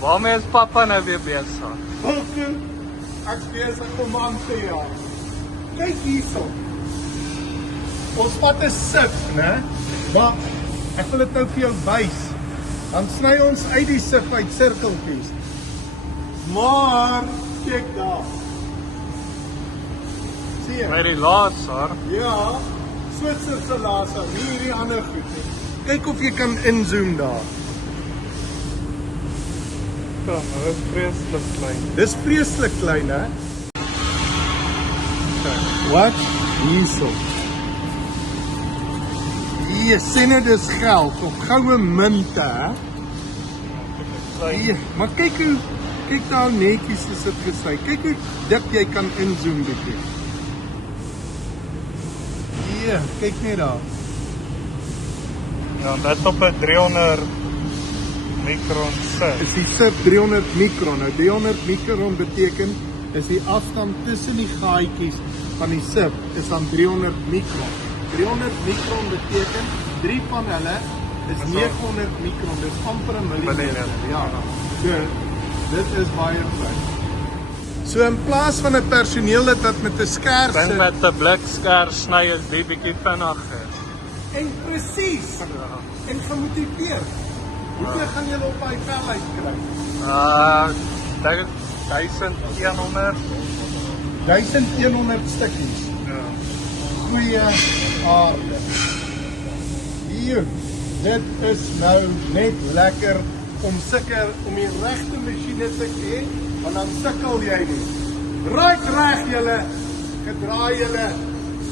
Waarmee is papa nou weer bezig? Wilco, ek besig om aan te jaag. Kyk hierso. Ons vat 'n sip, né? Maar ek wil dit nou vir jou wys. Dan sny ons uit die sip uit sirkeltjies. Maar kyk daar. Sien jy? By die laas, hoor. Ja, Switserse laser, nie hierdie ander goed nie. Kyk of jy kan inzoom daar. Ja, dit is vreeslik klein. Dis vreeslik klein, hè? Wat? Hierso. Hier, sien jy dis geld of goue munte, hè? Hier, maar kyk daar netjies is dit gesny. Kyk hoe dik jy kan inzoom bietjie. Hier, kyk net daar. Ja, dit op 'n 300 micron sit. Is die sip 300 micron. Nou 300 micron beteken is die afstand tussen die gaatjies van die sip is dan 300 micron. 300 micron beteken 3 van hulle is 900 micron. Dis amper 'n millimeter. Ja. So dit is baie klein. So in plaas van 'n personeellid wat met 'n skers Ding sit met 'n blikskers sny is die bietjie vinniger. en presies en gemotiveerd. Hoeveel gaan julle op daai vel uitkry? Dink 1100. 1100 stukkies. Ja. Goeie aarde. Hier, dit is nou net lekker om die regte masjiene te hê, want dan sukkel jy nie. Reg julle, gedraai julle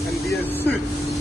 en wees soet.